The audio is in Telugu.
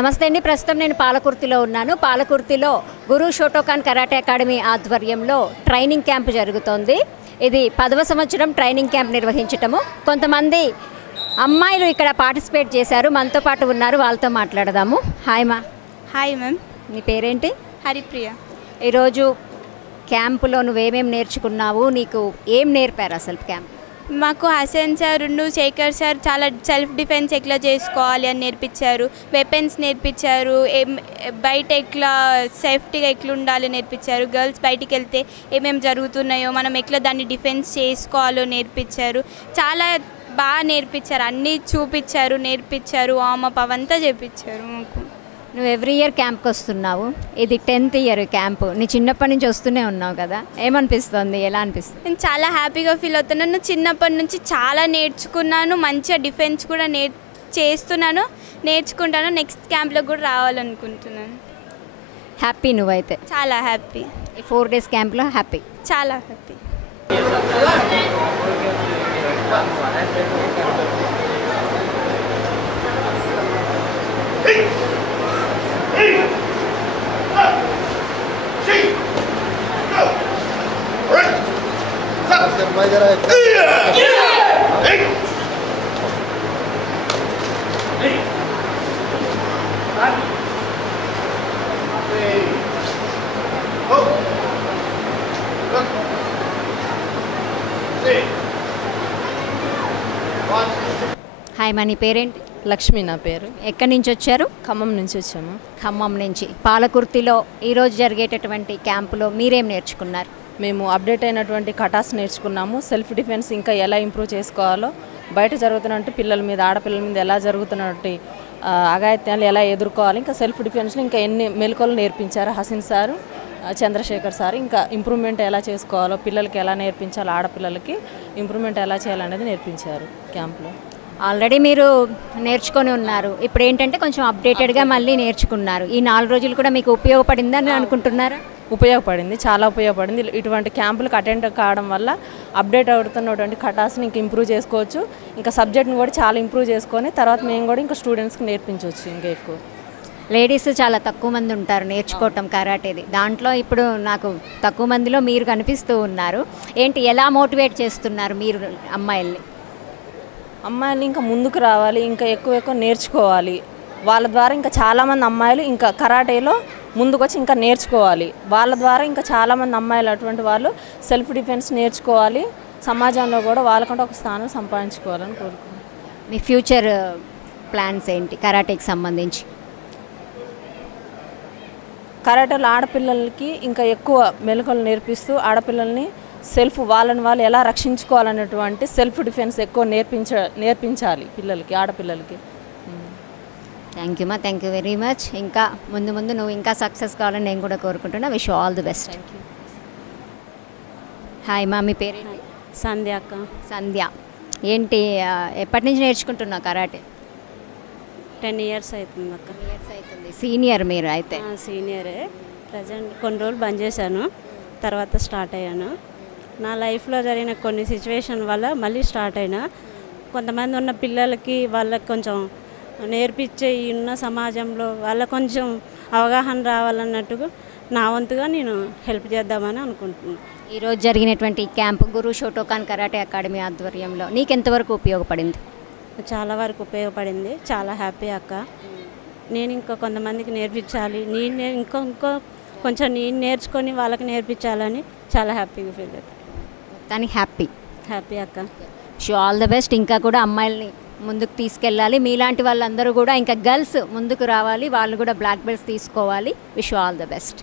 నమస్తే అండి. ప్రస్తుతం నేను పాలకుర్తిలో ఉన్నాను. పాలకుర్తిలో గురు షోటోకాన్ కరాటే అకాడమీ ఆధ్వర్యంలో ట్రైనింగ్ క్యాంప్ జరుగుతోంది. ఇది 10వ సంవత్సరం ట్రైనింగ్ క్యాంప్ నిర్వహించటము. కొంతమంది అమ్మాయిలు ఇక్కడ పార్టిసిపేట్ చేశారు, మనతో పాటు ఉన్నారు, వాళ్ళతో మాట్లాడదాము. హాయ్ మా. Hi ma'am. నీ పేరేంటి? హరిప్రియ. ఈరోజు క్యాంపులో నువ్వేమేమి నేర్చుకున్నావు, నీకు ఏం నేర్పారు అసలు క్యాంప్? మాకు హసన్ సార్ శేఖర్ సార్ చాలా సెల్ఫ్ డిఫెన్స్ ఎట్లా చేసుకోవాలి అని నేర్పించారు, వెపన్స్ నేర్పించారు, బయట ఎట్లా సేఫ్టీగా ఎట్లా ఉండాలో నేర్పించారు, గర్ల్స్ బయటికి వెళ్తే ఏమేమి జరుగుతున్నాయో మనం ఎట్లా దాన్ని డిఫెన్స్ చేసుకోవాలో నేర్పించారు. చాలా బాగా నేర్పించారు, అన్నీ చూపించారు, నేర్పించారు, వామప్ అవంతా చేపించారు మాకు. నువ్వు ఎవ్రీ ఇయర్ క్యాంప్కి వస్తున్నావు, ఇది 10th ఇయర్ క్యాంపు. నీ చిన్నప్పటి నుంచి వస్తూనే ఉన్నావు కదా, ఏమనిపిస్తుంది, ఎలా అనిపిస్తుంది? నేను చాలా హ్యాపీగా ఫీల్ అవుతున్నాను. చిన్నప్పటి నుంచి చాలా నేర్చుకున్నాను, మంచిగా డిఫెన్స్ కూడా చేస్తున్నాను, నేర్చుకుంటాను. నెక్స్ట్ క్యాంప్లో కూడా రావాలనుకుంటున్నాను. హ్యాపీ నువ్వైతే? చాలా హ్యాపీ. ఈ 4 days క్యాంప్లో హ్యాపీ? చాలా హ్యాపీ. హాయ్ మా, నీ పేరేంటి? లక్ష్మి నా పేరు. ఎక్కడి నుంచి వచ్చారు? ఖమ్మం నుంచి వచ్చాము. ఖమ్మం నుంచి. పాలకుర్తిలో ఈరోజు జరిగేటటువంటి క్యాంపులో మీరేం నేర్చుకున్నారు? మేము అప్డేట్ అయినటువంటి కటాస్ నేర్చుకున్నాము. సెల్ఫ్ డిఫెన్స్ ఇంకా ఎలా ఇంప్రూవ్ చేసుకోవాలో, బయట జరుగుతున్నట్టు పిల్లల మీద, ఆడపిల్లల మీద ఎలా జరుగుతున్నట్టు అఘాయిత్యాలు ఎలా ఎదుర్కోవాలి, ఇంకా సెల్ఫ్ డిఫెన్స్లో ఇంకా ఎన్ని మెలకువలు నేర్పించారు హసన్ సారు, చంద్రశేఖర్ సార్. ఇంకా ఇంప్రూవ్మెంట్ ఎలా చేసుకోవాలో, పిల్లలకి ఎలా నేర్పించాలో, ఆడపిల్లలకి ఇంప్రూవ్మెంట్ ఎలా చేయాలనేది నేర్పించారు క్యాంప్లో. ఆల్రెడీ మీరు నేర్చుకొని ఉన్నారు, ఇప్పుడు ఏంటంటే కొంచెం అప్డేటెడ్గా మళ్ళీ నేర్చుకున్నారు. ఈ 4 రోజులు కూడా మీకు ఉపయోగపడిందని అనుకుంటున్నారా? ఉపయోగపడింది, చాలా ఉపయోగపడింది. ఇటువంటి క్యాంపులకు అటెండ్ కావడం వల్ల అప్డేట్ అవుతున్నటువంటి కటాస్ని ఇంకా ఇంప్రూవ్ చేసుకోవచ్చు. ఇంకా సబ్జెక్ట్ని కూడా చాలా ఇంప్రూవ్ చేసుకొని తర్వాత మేము కూడా ఇంకా స్టూడెంట్స్కి నేర్పించవచ్చు ఇంకా ఎక్కువ. లేడీస్ చాలా తక్కువ మంది ఉంటారు నేర్చుకోవటం కరాటేది. దాంట్లో ఇప్పుడు నాకు తక్కువ మందిలో మీరు కనిపిస్తూ ఉన్నారు. ఏంటి, ఎలా మోటివేట్ చేస్తున్నారు మీరు అమ్మాయిల్ని? అమ్మాయిలు ఇంకా ముందుకు రావాలి, ఇంకా ఎక్కువ నేర్చుకోవాలి. వాళ్ళ ద్వారా ఇంకా చాలామంది అమ్మాయిలు ఇంకా కరాటేలో ముందుకు వచ్చి ఇంకా నేర్చుకోవాలి. వాళ్ళ ద్వారా ఇంకా చాలామంది అమ్మాయిలు అటువంటి వాళ్ళు సెల్ఫ్ డిఫెన్స్ నేర్చుకోవాలి, సమాజంలో కూడా వాళ్ళకంటే ఒక స్థానం సంపాదించుకోవాలని కోరుకుంటున్నాను. మీ ఫ్యూచర్ ప్లాన్స్ ఏంటి కరాటేకి సంబంధించి? కరాటేలో ఆడపిల్లలకి ఇంకా ఎక్కువ మెలకువలు నేర్పిస్తూ ఆడపిల్లల్ని వాళ్ళని వాళ్ళు ఎలా రక్షించుకోవాలనేటువంటి సెల్ఫ్ డిఫెన్స్ ఎక్కువ నేర్పించాలి పిల్లలకి, ఆడపిల్లలకి. థ్యాంక్ యూ మా, థ్యాంక్ యూ వెరీ మచ్. ఇంకా ముందు నువ్వు ఇంకా సక్సెస్ కావాలని నేను కూడా కోరుకుంటున్నా. Wish you all the best. Hi మా, మీ పేరేంటి? సంధ్య అక్క. సంధ్య, ఏంటి ఎప్పటి నుంచి నేర్చుకుంటున్నావు కరాటే? 10 years అవుతుంది అక్క. 10 years అవుతుంది. సీనియర్ మీరు అయితే? సీనియరే. ప్రజెంట్ కొన్ని రోజులు బంద్ చేశాను, తర్వాత స్టార్ట్ అయ్యాను. నా లైఫ్లో జరిగిన కొన్ని సిచ్యువేషన్ వల్ల మళ్ళీ స్టార్ట్ అయినా. కొంతమంది ఉన్న పిల్లలకి వాళ్ళకి కొంచెం నేర్పించే ఉన్న సమాజంలో వాళ్ళకు కొంచెం అవగాహన రావాలన్నట్టుగా నా వంతుగా నేను హెల్ప్ చేద్దామని అనుకుంటున్నాను. ఈరోజు జరిగినటువంటి క్యాంప్ గురు షోటోకాన్ కరాటే అకాడమీ ఆధ్వర్యంలో నీకు ఎంతవరకు ఉపయోగపడింది? చాలా వరకు ఉపయోగపడింది. చాలా హ్యాపీ అక్క. నేను ఇంకా కొంతమందికి నేర్పించాలి, ఇంకో కొంచెం నేను నేర్చుకొని వాళ్ళకి నేర్పించాలని చాలా హ్యాపీగా ఫీల్ అవుతాను. కానీ హ్యాపీ. హ్యాపీ అక్క. Show all the best. ఇంకా కూడా అమ్మాయిల్ని ముందుకు తీసుకెళ్ళాలి, మీలాంటి వాళ్ళందరూ కూడా ఇంకా గర్ల్స్ ముందుకు రావాలి, వాళ్ళు కూడా బ్లాక్ బెల్ట్స్ తీసుకోవాలి. Wish all the best.